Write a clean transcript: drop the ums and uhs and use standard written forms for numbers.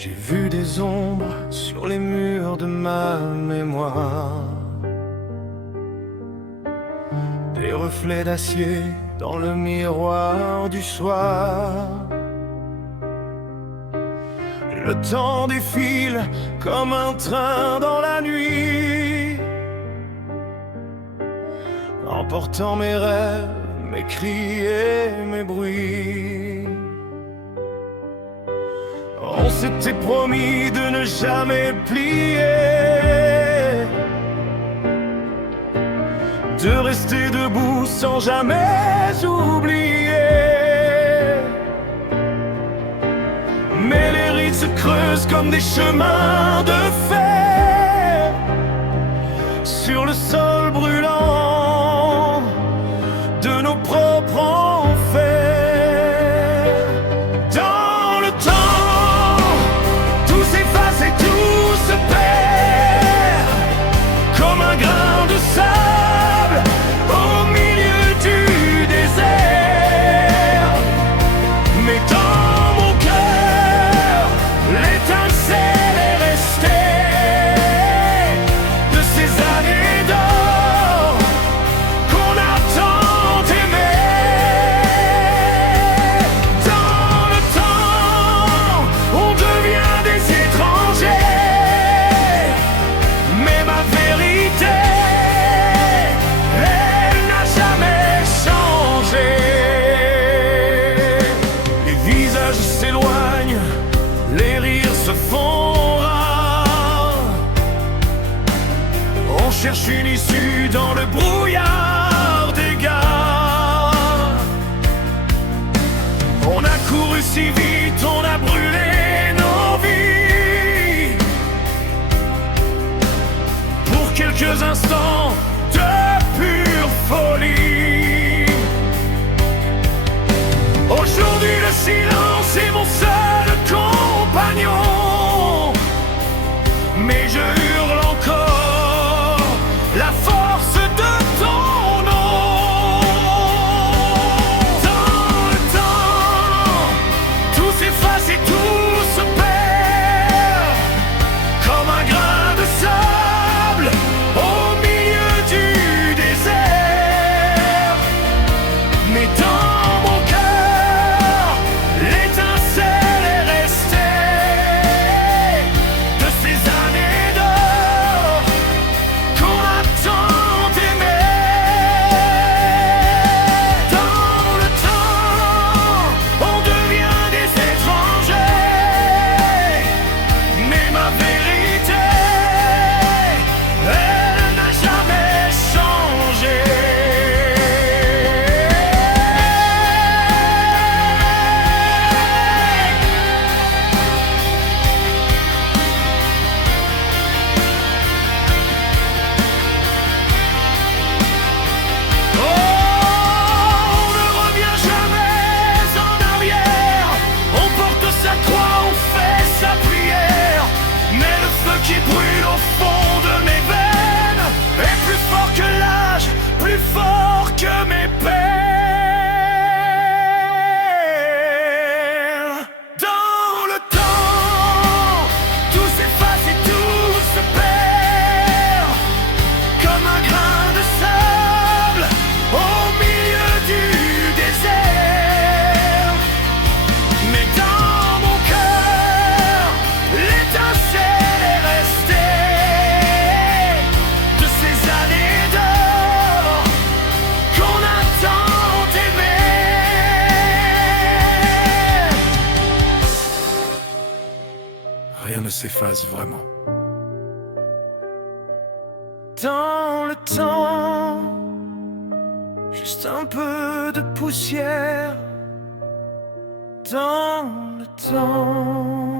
J'ai vu des ombres sur les murs de ma mémoire, des reflets d'acier dans le miroir du soir. Le temps défile comme un train dans la nuit, emportant mes rêves, mes cris et mes bruits. On s'était promis de ne jamais plier, de rester debout sans jamais oublier. Mais les rides se creusent comme des chemins de fer sur le sol brûlant de nos propres enfers. Dans le temps, tout s'efface et tout se perd comme un grain de sable au milieu du désert. Mais dans mon cœur, l'étincelle est restée de ces années d'or qu'on a tant aimées. Dans le temps, on devient des étrangers, mais ma vérité, elle n'a jamais changé. Les visages s'éloignent, les rires se font rares. On cherche une issue dans le brouillard des gares. On a couru si vite, on a brûlé nos vies pour quelques instants de pure folie. Aujourd'hui le silence est mon seul compagnon, mais je hurle encore la force de ton nom. Dans le temps, tout s'efface et tout se perd comme un grain de sable au milieu du désert. Mais dans mon cœur, l'étincelle est restée de ces années d'or qu'on a tant aimées. Dans le temps, on devient des étrangers, mais ma vérité, elle n'a jamais changé. Oh, on ne revient jamais en arrière. On porte sa croix, on fait sa prière. Mais le feu qui brûle au fond de mes veines est plus fort que l'âge, plus fort que mes peines. Dans le temps, tout s'efface et tout se perd comme un grain de sable au milieu du désert. Mais dans mon cœur, l'étincelle est restée de ces années d'or qu'on a tant aimées. Rien ne s'efface vraiment. Dans le temps, juste un peu de poussière. Dans le temps.